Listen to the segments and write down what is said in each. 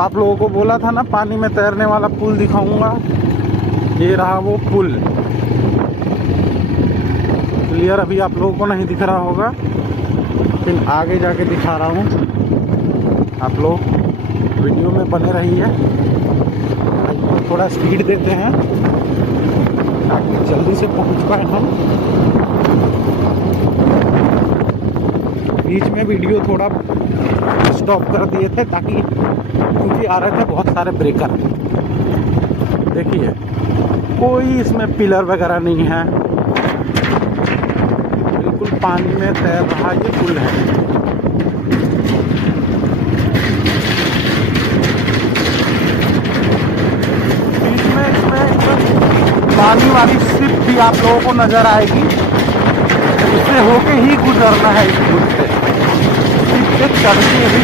आप लोगों को बोला था ना पानी में तैरने वाला पुल दिखाऊंगा, ये रहा वो पुल। क्लियर अभी आप लोगों को नहीं दिख रहा होगा, लेकिन आगे जाके दिखा रहा हूँ। आप लोग वीडियो में बने रहिए। थोड़ा स्पीड देते हैं ताकि जल्दी से पहुँच पाए हम। बीच में वीडियो थोड़ा स्टॉप कर दिए थे ताकि, क्योंकि आ रहे थे बहुत सारे ब्रेकर। देखिए कोई इसमें पिलर वगैरह नहीं है, बिल्कुल पानी में तैर रहा ये पुल है। बीच में इसमें पानी वाली शिप भी आप लोगों को नजर आएगी, उससे होके ही गुजरना है इस पुल से, शिप पे चढ़ के ही।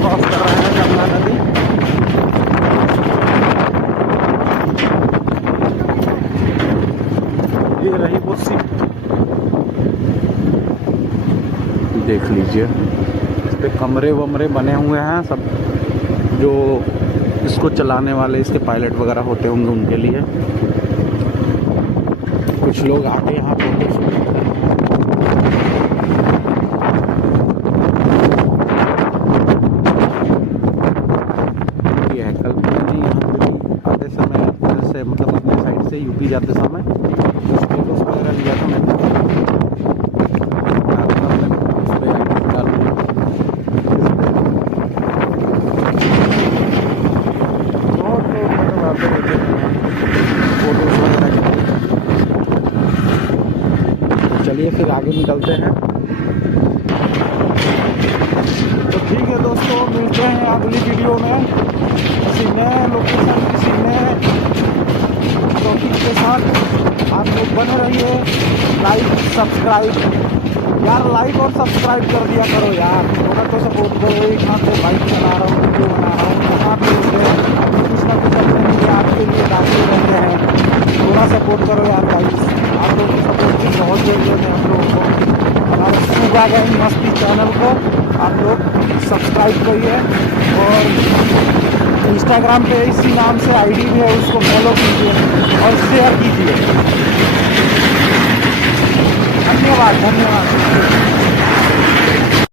क्रॉस कर रहे हैं गंगा नदी। ये रही वो शिप, देख लीजिए। इस पे कमरे वमरे बने हुए हैं सब, जो इसको चलाने वाले, इसके पायलट वगैरह होते होंगे उनके लिए। कुछ लोग आके यहाँ फोटो शूट कर रहे हैं। मतलब अपने साइड से यूपी जाते समय फोटोज वगैरह लिया था मैंने। चलिए फिर आगे निकलते हैं। तो ठीक है दोस्तों, मिलते हैं अगली वीडियो में किसी नए लोकेशन, किसी नए टॉपिक के साथ। आप लोग बने रहिए। लाइक सब्सक्राइब यार, लाइक और सब्सक्राइब कर दिया करो यार, थोड़ा तो सपोर्ट करो। एक हाथ से बाइक चला रहा हूँ, वीडियो बना रहा हूँ, कहाँ पे कुछ ना कुछ अपने लिए आपके लिए डालते रहते हैं। थोड़ा सपोर्ट करो यार गाइस, आप लोगों की सपोर्ट की बहुत जरूरत है हम लोगों को। हमारे सुगा गैंग मस्ती चैनल को आप लोग सब्सक्राइब करिए, और इंस्टाग्राम पे इसी नाम से आईडी भी है, उसको फॉलो कीजिए और शेयर कीजिए। धन्यवाद।